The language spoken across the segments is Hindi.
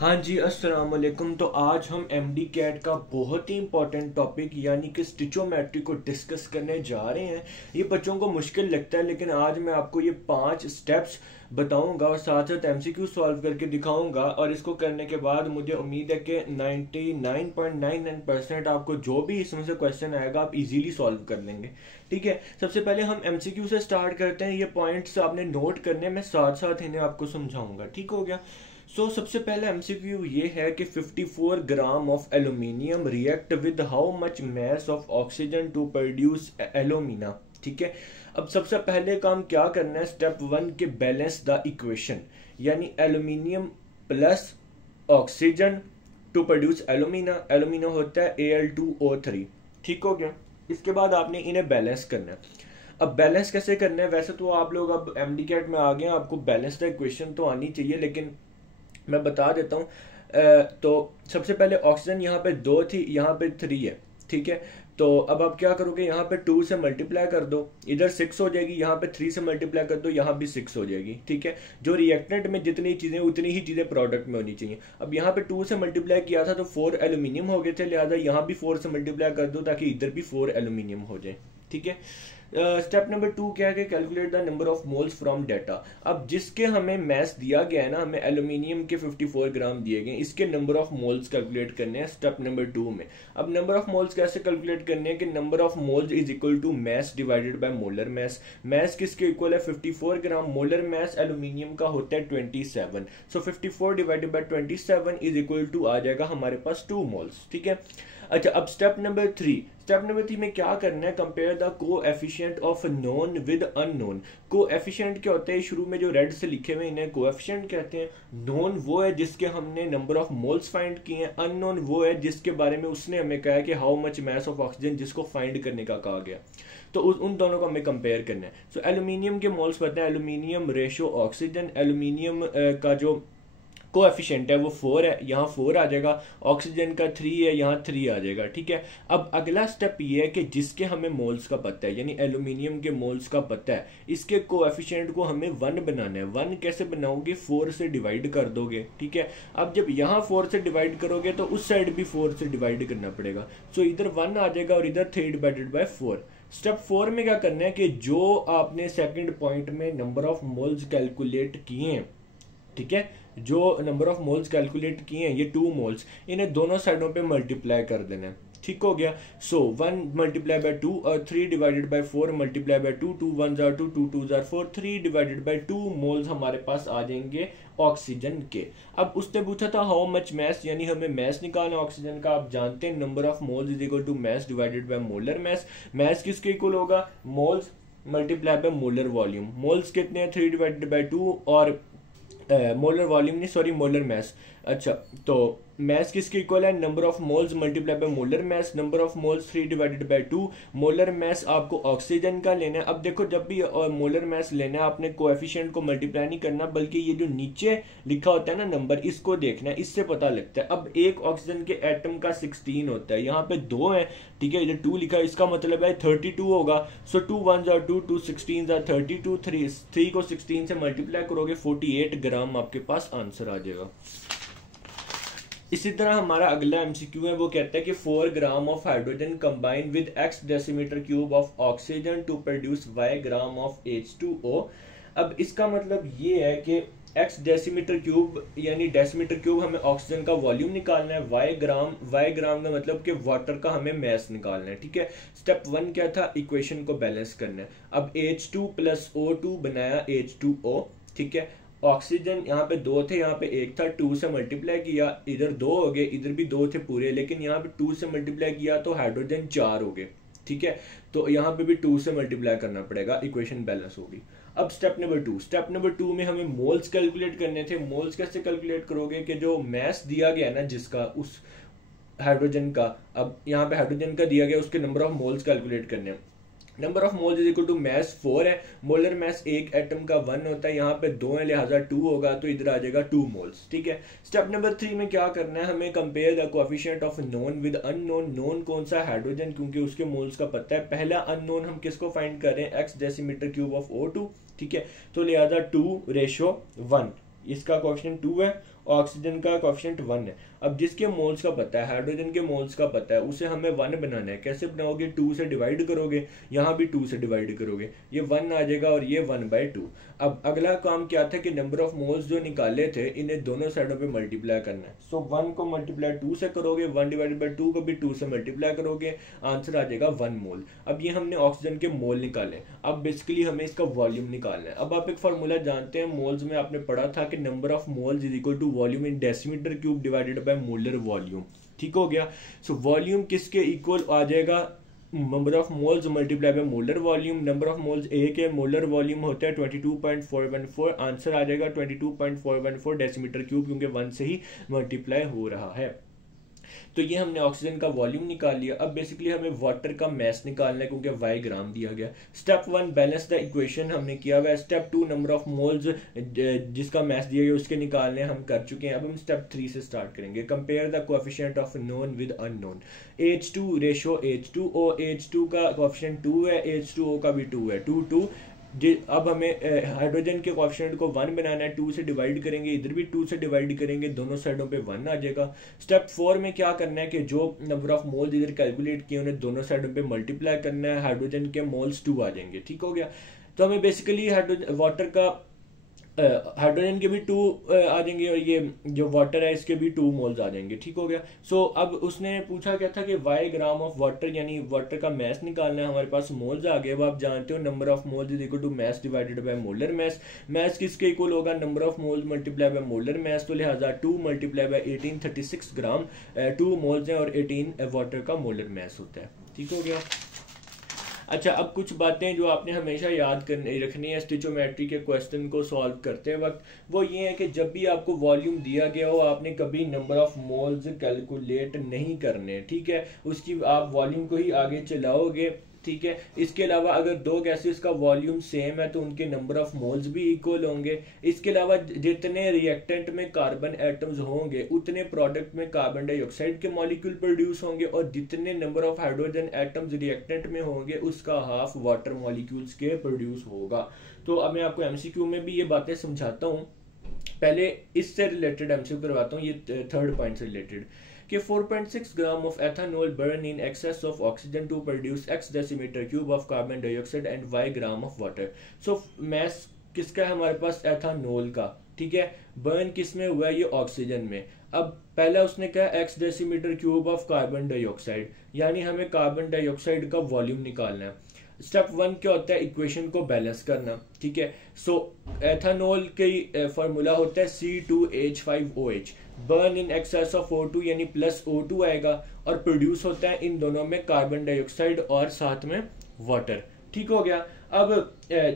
हाँ जी, अस्सलाम वालेकुम। तो आज हम एमडी कैट का बहुत ही इंपॉर्टेंट टॉपिक यानी कि स्टिचोमेट्री को डिस्कस करने जा रहे हैं। ये बच्चों को मुश्किल लगता है, लेकिन आज मैं आपको ये 5 स्टेप्स बताऊंगा और साथ साथ एमसीक्यू सॉल्व करके दिखाऊंगा। और इसको करने के बाद मुझे उम्मीद है कि 99.99% आपको जो भी इसमें से क्वेश्चन आएगा आप इजीली सॉल्व कर लेंगे। ठीक है, सबसे पहले हम एमसीक्यू से स्टार्ट करते हैं। ये पॉइंट्स आपने नोट करने, मैं साथ साथ इन्हें आपको समझाऊंगा। ठीक हो गया। सबसे पहले एमसीक्यू ये है कि 54 gram of aluminium react with how much mass of oxygen to produce alumina. ठीक है, अब सबसे पहले काम क्या करना है, स्टेप 1 के बैलेंस द इक्वेशन, यानी aluminium plus oxygen to produce alumina. Alumina होता है Al2O3। ठीक हो गया। इसके बाद आपने इन्हें बैलेंस करना है। अब बैलेंस कैसे करना है, वैसे तो आप लोग अब एमडी कैट में आ गए हैं, आपको बैलेंस द इक्वेशन तो आनी चाहिए, लेकिन मैं बता देता हूँ। तो सबसे पहले ऑक्सीजन यहाँ पे 2 थी, यहाँ पे 3 है। ठीक है, तो अब आप क्या करोगे, यहाँ पे 2 से मल्टीप्लाई कर दो, इधर 6 हो जाएगी, यहाँ पे 3 से मल्टीप्लाई कर दो, यहाँ भी 6 हो जाएगी। ठीक है, जो रिएक्टेंट में जितनी चीजें उतनी ही चीजें प्रोडक्ट में होनी चाहिए। अब यहाँ पे 2 से मल्टीप्लाई किया था तो 4 एल्यूमिनियम हो गए थे, लिहाजा यहाँ भी 4 से मल्टीप्लाई कर दो ताकि इधर भी 4 एल्यूमिनियम हो जाए। ठीक है, स्टेप नंबर 2 क्या है कि calculate the number of moles from data. अब जिसके हमें मैस दिया गया है ना, हमें एल्यूमिनियम के 54 ग्राम दिए गए, इसके नंबर ऑफ मोल्स कैलकुलेट करने हैं स्टेप नंबर 2 में। अब नंबर ऑफ मोल्स कैसे कैलकुलेट करने हैं कि number of moles is equal to mass divided by molar mass. Mass किसके इक्वल है, 54 ग्राम। मोलर मैस एल्यूमिनियम का होता है 27। So 54 divided by 27 is equal to आ जाएगा हमारे पास 2 मोल्स। ठीक है, अच्छा अब स्टेप नंबर 3। स्टेप नंबर 3 में क्या करना है, compare the coefficient of known with unknown. Coefficient क्या होते हैं, शुरू में जो रेड से लिखे हुए इन्हें कोएफिशिएंट कहते हैं। नोन वो है जिसके हमने नंबर ऑफ मोल्स फाइंड किए हैं, अननोन वो है जिसके बारे में उसने हमें कहा है कि how much mass of oxygen, जिसको फाइंड करने का कहा गया। तो उन दोनों को हमें कंपेयर करना है। सो एल्यूमिनियम के मोल्स पता है, एल्यूमिनियम रेशो ऑक्सीजन, एल्यूमिनियम का जो कोएफिशिएंट है वो 4 है, यहाँ 4 आ जाएगा। ऑक्सीजन का 3 है, यहाँ 3 आ जाएगा। ठीक है, अब अगला स्टेप ये है कि जिसके हमें मोल्स का पता है, यानी एल्यूमिनियम के मोल्स का पता है, इसके कोएफिशिएंट को हमें 1 बनाना है। 1 कैसे बनाओगे, 4 से डिवाइड कर दोगे। ठीक है, अब जब यहाँ 4 से डिवाइड करोगे तो उस साइड भी 4 से डिवाइड करना पड़ेगा। सो इधर 1 आ जाएगा और इधर 3 डिवाइडेड बाय 4। स्टेप 4 में क्या करना है कि जो आपने सेकंड पॉइंट में नंबर ऑफ मोल्स कैलकुलेट किए हैं, ठीक है, जो नंबर ऑफ मोल्स कैलकुलेट किए हैं ये 2 मोल्स, इन्हें दोनों साइडों पे मल्टीप्लाई कर देना है। ठीक हो गया। सो 1 मल्टीप्लाई बाय 2 और 3 divided bye 4 multiply by 2, 2 1 2, 2 2 4, 3 divided by 2 moles हमारे पास आ जाएंगे ऑक्सीजन के। अब उसने पूछा था हाउ मच मैस, यानी हमें मैस निकालना है ऑक्सीजन का। आप जानते हैं number of moles is equal to mass divided by molar mass. Mass किसके इक्वल होगा, moles multiply by molar volume. Moles कितने हैं, 3 डिवाइडेड बाय 2, और मोलर वॉल्यूम नहीं, सॉरी मोलर मैस। अच्छा, तो मैस किसके इक्वल है, number of moles multiply by molar mass. Number of moles 3 divided by 2। Molar mass आपको ऑक्सीजन का लेना है। अब देखो, जब भी मोलर मैस लेना है आपने कोएफिशिएंट को मल्टीप्लाई नहीं करना, बल्कि ये जो नीचे लिखा होता है ना नंबर, इसको देखना है, इससे पता लगता है। अब एक ऑक्सीजन के एटम का 16 होता है, यहाँ पे 2 है। ठीक है, इधर 2 लिखा है, इसका मतलब है 32 होगा। सो 2 1 2, 2 16 32, 3 को 16 से मल्टीप्लाई करोगे 48 ग्राम आपके पास आंसर आ जाएगा। इसी तरह हमारा अगला एमसीक्यू है, वो कहता है कि 4 gram of hydrogen combine with x decimetre cube of oxygen to produce y gram of H2O। अब इसका मतलब ये है कि x डेसीमीटर क्यूब, यानी डेसीमीटर क्यूब हमें ऑक्सीजन का वॉल्यूम निकालना है, y ग्राम का मतलब कि वाटर का हमें मैस निकालना है। ठीक है, स्टेप 1 क्या था, इक्वेशन को बैलेंस करना है। अब H2 प्लस O2 बनाया H2O। ठीक है, ऑक्सीजन यहाँ पे 2 थे, यहाँ पे 1 था, 2 से मल्टीप्लाई किया, इधर 2 हो गए, इधर भी 2 थे पूरे, लेकिन यहाँ पे 2 से मल्टीप्लाई किया तो हाइड्रोजन 4 हो गए। ठीक है, तो यहाँ पे भी 2 से मल्टीप्लाई करना पड़ेगा, इक्वेशन बैलेंस होगी। अब स्टेप नंबर 2। स्टेप नंबर 2 में हमें मोल्स कैलकुलेट करने थे। मोल्स कैसे कैलकुलेट करोगे कि जो मैस दिया गया ना जिसका, उस हाइड्रोजन का, अब यहाँ पे हाइड्रोजन का दिया गया, उसके नंबर ऑफ मोल्स कैलकुलेट करने हैं। Number of moles is equal to mass 4 है, मोलर मैस एक एटम का 1 होता है, यहाँ पे 2 है लिहाजा 2 होगा, तो इधर आ जाएगा 2 मोल्स। ठीक है, स्टेप नंबर 3 में क्या करना है, हमें compare the coefficient of known with unknown. Known कौन सा, हाइड्रोजन, क्योंकि उसके मोल्स का पता है। पहला अननोन हम किसको फाइंड कर रहे हैं, x decimetre cube of O2। ठीक है, तो लिहाजा 2:1, इसका कोएफिशिएंट 2 है, ऑक्सीजन का कोएफिशिएंट 1 है। अब जिसके मोल्स का पता है, हाइड्रोजन के मोल्स का पता है, उसे हमें 1 बनाना है। कैसे बनाओगे? 2 से डिवाइड करोगे, यहाँ भी 2 से डिवाइड करोगे, ये 1 आ जाएगा और ये 1/2। अब अगला काम क्या था कि नंबर ऑफ मोल्स जो निकाले थे इन्हें दोनों साइडों पे मल्टीप्लाई करना है। सो 1 को मल्टीप्लाई 2 से करोगे, 1/2 को भी 2 से मल्टीप्लाई करोगे, आंसर आ जाएगा 1 मोल। अब ये हमने ऑक्सीजन के मोल निकाले। अब बेसिकली हमें इसका वॉल्यूम निकालना है। अब आप एक फार्मूला जानते हैं, मोल्स में आपने पढ़ा था कि number of moles is equal to volume in decimetre cube divided by molar volume. ठीक हो गया। सो वॉल्यूम किसके इक्वल आ जाएगा? Number of moles multiply by molar volume. Number of moles A के मोलर वॉल्यूम होता है 22.414। आंसर आ जाएगा 22.414 डेसीमीटर क्यूब, क्योंकि 1 से ही मल्टीप्लाई हो रहा है। तो ये हमने ऑक्सीजन का वॉल्यूम निकाल लिया। अब बेसिकली हमें वाटर का मैस निकालना है, क्योंकि वाई ग्राम दिया गया। स्टेप 1 बैलेंस द इक्वेशन हमने किया हुआ है। स्टेप 2 नंबर ऑफ मोल्स जिसका मैस दिया गया उसके निकालने हम कर चुके हैं। अब हम स्टेप 3 से स्टार्ट करेंगे। Compare the coefficient of known with unknown. H2 ratio H2O, H2 का कोएफिशिएंट 2 है, H2O का भी 2 है, 2 2। अब हमें हाइड्रोजन के कोएफिशिएंट को 1 बनाना है। 2 से डिवाइड करेंगे, इधर भी 2 से डिवाइड करेंगे, दोनों साइडों पे 1 आ जाएगा। स्टेप 4 में क्या करना है कि जो नंबर ऑफ मोल्स इधर कैलकुलेट किए उन्हें दोनों साइडों पे मल्टीप्लाई करना है। हाइड्रोजन के मोल्स 2 आ जाएंगे। ठीक हो गया। तो हमें बेसिकली वाटर का हाइड्रोजन के भी 2 आ जाएंगे और ये जो वाटर है इसके भी 2 मोल्स आ जाएंगे। ठीक हो गया। सो अब उसने पूछा क्या था कि वाई ग्राम ऑफ वाटर, यानी वाटर का मैस निकालना है। हमारे पास मोल्स आ गए। अब आप जानते हो number of moles is equal to mass divided by molar mass. Mass किसके इक्वल होगा? Number of moles multiply by molar mass. तो लिहाजा 2 मल्टीप्लाई बाय 1836 ग्राम 2 मोल्स हैं और 18 वाटर का मोलर मैस होता है। ठीक हो गया। अच्छा, अब कुछ बातें जो आपने हमेशा याद करने रखनी है स्टिचोमेट्री के क्वेश्चन को सॉल्व करते वक्त, वो ये है कि जब भी आपको वॉल्यूम दिया गया हो आपने कभी नंबर ऑफ मोल्स कैलकुलेट नहीं करने। ठीक है, उसकी आप वॉल्यूम को ही आगे चलाओगे। ठीक है। इसके अलावा अगर दो गैसेस का वॉल्यूम सेम है तो उनके नंबर ऑफ मोल्स भी इक्वल होंगे। इसके अलावा जितने रिएक्टेंट में कार्बन एटम्स होंगे उतने प्रोडक्ट में कार्बन डाइऑक्साइड के मॉलिक्यूल प्रोड्यूस होंगे, और जितने number of hydrogen atoms reactant में होंगे उसका हाफ वाटर मॉलिक्यूल्स के प्रोड्यूस होगा। तो अब मैं आपको एमसीक्यू में भी ये बातें समझाता हूँ। पहले इससे रिलेटेड एमसीक्यू करवाता हूँ, ये थर्ड पॉइंट से रिलेटेड कि 4.6 gram of ethanol burn in excess of oxygen to produce x decimetre cube of carbon dioxide and y gram of water. So mass किसका है हमारे पास? एथानॉल का। ठीक है। बर्न किस में हुआ है? ये ऑक्सीजन में। अब पहला उसने कहा x decimetre cube of carbon dioxide, यानी हमें कार्बन डाइऑक्साइड का वॉल्यूम निकालना है। स्टेप 1 क्या होता है? इक्वेशन को बैलेंस करना। ठीक है। सो एथानॉल के फॉर्मूला होता है C2H5OH। Burn in excess of O2 यानी प्लस O2 आएगा, और प्रोड्यूस होता है इन दोनों में कार्बन डाइऑक्साइड और साथ में वाटर। ठीक हो गया। अब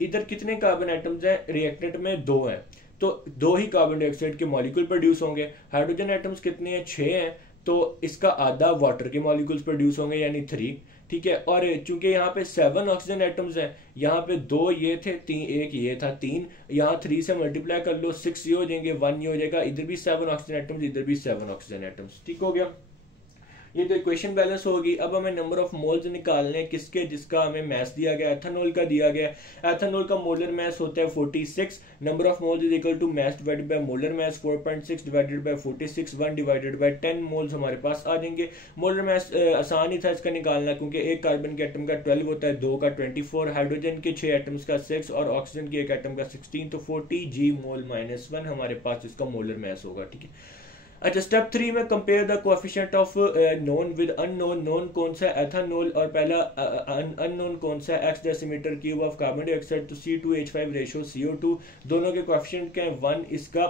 इधर कितने कार्बन एटम्स हैं? रिएक्टेंट में 2 हैं, तो 2 ही कार्बन डाइऑक्साइड के मॉलिक्यूल प्रोड्यूस होंगे। हाइड्रोजन एटम्स कितने हैं? 6 हैं, तो इसका आधा वाटर के मॉलिक्यूल्स प्रोड्यूस होंगे यानी 3। ठीक है। और चूंकि यहाँ पे 7 ऑक्सीजन एटम्स हैं, यहाँ पे 2 ये थे, 1 ये था, 3, यहाँ 3 से मल्टीप्लाई कर लो, 6 ये हो जाएंगे, 1 ये हो जाएगा। इधर भी 7 ऑक्सीजन एटम्स, इधर भी 7 ऑक्सीजन एटम्स। ठीक हो गया। ये तो इक्वेशन बैलेंस होगी। अब हमें नंबर ऑफ मोल्स निकालने हैं किसके? जिसका हमें मैस दिया गया, एथानॉल का दिया गया। एथानॉल का मोलर मैस होता है 46। Number of moles is equal to mass divided by molar mass. 4.6 divided by 46, 1 divided by 10 moles हमारे पास आ जाएंगे। मोलर मैस आसान ही था इसका निकालना, क्योंकि एक कार्बन के एटम का 12 होता है, 2 का 24, हाइड्रोजन के 6 एटम्स का 6 और ऑक्सीजन के एक एटम का 16, तो 40 G मोल -1 हमारे पास इसका मोलर मैस होगा। ठीक है। अच्छा, स्टेप 3 में compare the coefficient of known with unknown. Known कौन सा है? एथानॉल, और पहला अननोन कौन सा है? x decimetre cube of carbon dioxide. तो C2H5 रेशो CO2, दोनों के कोएफिशिएंट क्या है? 1, इसका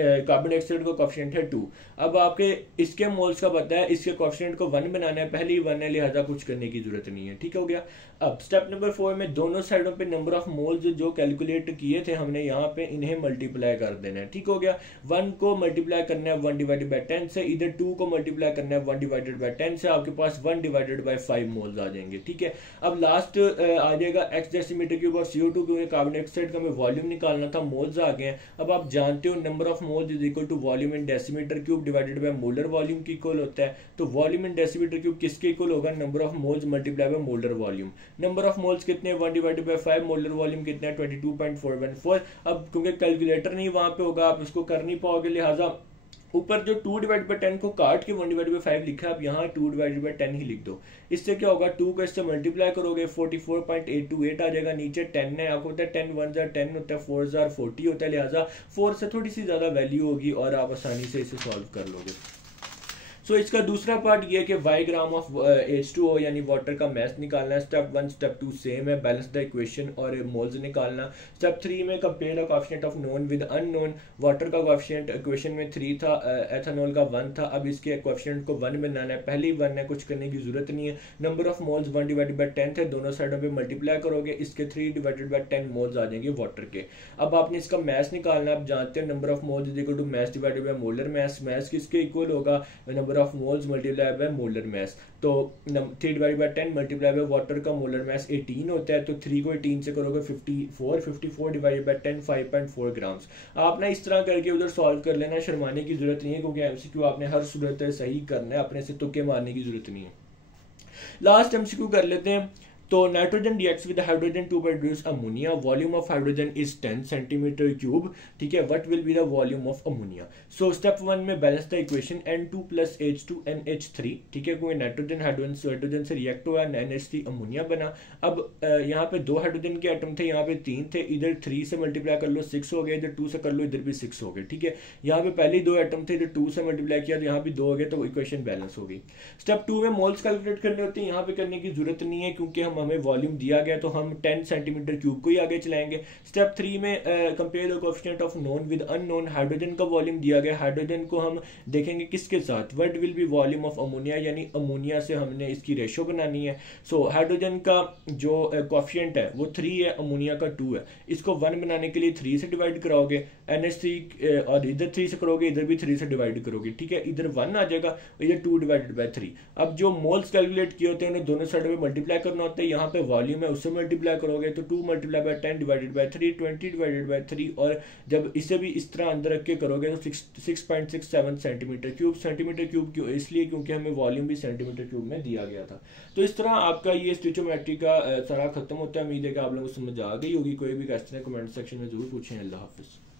कार्बन डाइऑक्साइड का कोएफिशिएंट है 2। अब आपके इसके मोल्स का पता है, इसके कोएफिशिएंट को 1 बनाना है, पहले ही 1 है, लिहाजा कुछ करने की जरूरत नहीं है। ठीक हो गया। अब स्टेप नंबर 4 में दोनों साइडों पे नंबर ऑफ मोल्स जो कैलकुलेट किए थे हमने, यहाँ पे इन्हें मल्टीप्लाई कर देना है। ठीक हो गया। 1 को मल्टीप्लाई करना है 1 डिवाइडेड बाय 10 से, इधर 2 को मल्टीप्लाई करना है 1 डिवाइडेड बाय 10 से, आपके पास 1 डिवाइडेड बाय 5 मोल्स आ जाएंगे। ठीक है। अब लास्ट आ जाएगा x decimetre cube of CO2, क्योंकि कार्बन डाइऑक्साइड का हमें वॉल्यूम निकालना था, मोल्स आ गए हैं। अब आप जानते हो number of of moles is equal to volume in decimetre cube divided by molar volume के इक्वल होता है। तो वॉल्यूम इन डेसीमीटर क्यूब किसके इक्वल होगा, number of moles multiply by molar volume. Number of moles कितने, 1 डिवाइडेड बाय 5, मोलर वॉल्यूम कितना है 22.414। अब क्योंकि कैलकुलेटर नहीं वहां पे होगा, आप इसको कर नहीं पाओगे, लिहाजा ऊपर जो 2 डिवाइड बाई 10 को काट के 1 डिवाइड बाई 5 लिखा है, आप यहाँ 2 डिवाइड बाई 10 ही लिख दो। इससे क्या होगा, 2 को इससे मल्टीप्लाई करोगे 44.828 आ जाएगा, नीचे 10 है, आपको पता है 10 1 जार 10 होता है, 4 जार 40 होता है, लिहाजा 4 से थोड़ी सी ज्यादा वैल्यू होगी और आप आसानी से इसे सॉल्व कर लोगे। सो इसका दूसरा पार्ट ये है कि y ग्राम ऑफ H2O यानी वाटर का मैस निकालना है। स्टेप 1 स्टेप 2 सेम है, बैलेंस द इक्वेशन और मोल्स निकालना। स्टेप 3 में compare the coefficient of known with unknown. Water का कोएफिशिएंट इक्वेशन में 3 था, एथेनॉल का 1 था, अब इसके कोएफिशिएंट को 1 बनाना है, पहले ही 1 है, कुछ करने की जरूरत नहीं है। Number of moles 1 divided by 10 थे, दोनों साइडों पे मल्टीप्लाई करोगे, इसके 3 डिवाइडेड बाय 10 मोल्स आ जाएंगे वाटर के। अब आपने इसका मैस निकालना है, आप जानते हैं number of moles is equal to mass divided by molar mass. Mass किसके इक्वल होगा, number of moles multiply by molar mass. तो 3 divide by 10 multiply by water का मोलर मैस 18 होता है, तो 3 को 18 से करोगे 54 डिवाइड बाय 10 5.4 ग्राम्स। आप ना इस तरह करके उधर सॉल्व कर लेना, शर्माने की जरूरत नहीं है, क्योंकि एमसीक्यू आपने हर सूरत सही करना है, अपने से तुक्के मारने की जरूरत नहीं है। लास्ट एमसीक्यू कर लेते हैं। तो nitrogen reacts with hydrogen to produce ammonia, volume of hydrogen is 10 centimetre cube, ठीक है, what will be the volume of ammonia. So step 1 में balance the equation N2 + H2 NH3, ठीक है, क्योंकि नाइट्रोजन हाइड्रोजन से रिएक्ट हुआ, NH3 अमोनिया बना। अब यहाँ पे 2 हाइड्रोजन के एटम थे, यहाँ पे 3 थे, इधर 3 से मल्टीप्लाई कर लो 6 हो गए, इधर 2 से कर लो, इधर भी 6 हो गए, ठीक है। यहाँ पे पहले 2 एटम थे, इधर 2 से मल्टीप्लाई किया तो यहाँ भी 2 हो गए, तो इक्वेशन बैलेंस हो गई। स्टेप 2 में मोल्स कैलकुलेट करने होते हैं, यहाँ पे करने की जरूरत नहीं है, क्योंकि हमें वॉल्यूम दिया गया, तो हम 10 सेंटीमीटर क्यूब को ही आगे चलाएंगे। स्टेप 3 में compare the coefficient of known with unknown. Hydrogen का वॉल्यूम दिया गया, हाइड्रोजन को हम देखेंगे किसके साथ, what will B volume of ammonia, यानी अमोनिया से हमने इसकी रेशो बनानी है। सो हाइड्रोजन का जो कोएफिशिएंट है वो 3 है, अमोनिया का 2 है, इसको 1 बनाने के लिए 3 से डिवाइड कराओगे, NH3 और इधर 3 से करोगे, इधर भी 3 से डिवाइड करोगे, ठीक है, इधर 1 आ जाएगा, इधर 2 डिवाइडेड बाय 3। अब जो मोल्स कैलकुलेट किए होते हैं उन्हें दोनों साइड में मल्टीप्लाई करना होता है, यहाँ पे वॉल्यूम है उससे मल्टीप्लाई करोगे तो 2 multiply by 10 divided by 3 20 divided by 3, और जब इसे भी इस तरह अंदर रख के करोगे तो 6.67 सेंटीमीटर क्यूब। सेंटीमीटर क्यूब क्यों, इसलिए क्योंकि हमें वॉल्यूम भी सेंटीमीटर क्यूब में दिया गया था। तो इस तरह आपका ये स्टोइचोमेट्री का सारा खत्म होता है। उम्मीद है कि आप लोगों को समझ आ गई होगी। कोई भी क्वेश्चन है कमेंट सेक्शन में जरूर पूछें। अल्लाह हाफिज़।